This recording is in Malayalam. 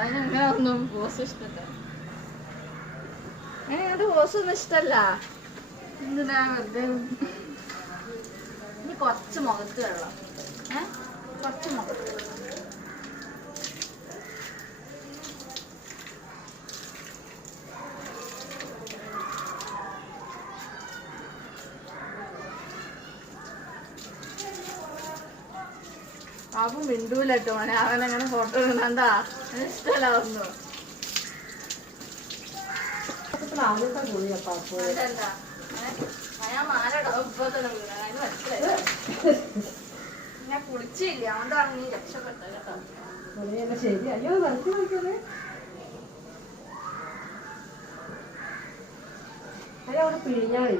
അതിനെങ്ങനെ ഒന്നും പോസ് ഇഷ്ടല്ല. അതിനങ്ങനത്തെ പോസൊന്നും ഇഷ്ടല്ല. എന്തിനാ വെറുതെ. ഇനി കുറച്ച് മുഖത്ത് വെള്ളം. കുറച്ച് മുഖത്ത്. പാപ്പു മിണ്ടൂലട്ടോ. അവനങ്ങനെ ഫോട്ടോ ഇടണ്ടാ. ഇഷ്ടമല്ലാവുന്നു. ഞാൻ മാലടോ ഇപ്പൊ തന്നെ വീണ. അതിന് മനസ്സിലായി. ഞാൻ കുളിച്ചില്ല. അതുകൊണ്ടാണ് നീ രക്ഷപ്പെട്ടത് കേട്ടോ. ശരി. അയ്യോ നടത്തി നോക്കിയത്. അയ്യോ അവിടെ പിഴിഞ്ഞാ മതി.